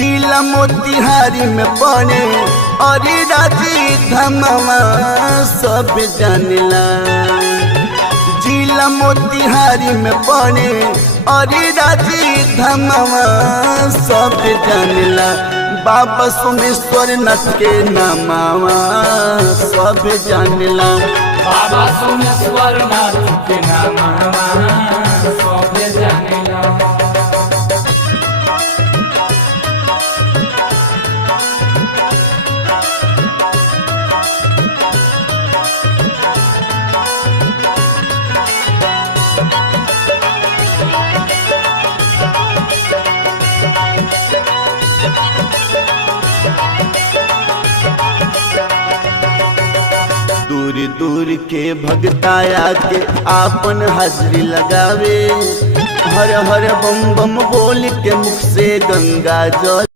जिला मोतिहारी में पड़े और राजी धमवा सब जानला। जिला मोतिहारी में पड़े और राजी धमवा सब जानला। बाबा सोमेश्वर नाथ के नामवा सब जानला। बाबा सोमेश्वर नाथ के नामवा सब जानला। दूर दूर के भगताया के आपन हाजरी लगावे। हर हर बम बम बोल के मुख से गंगा जल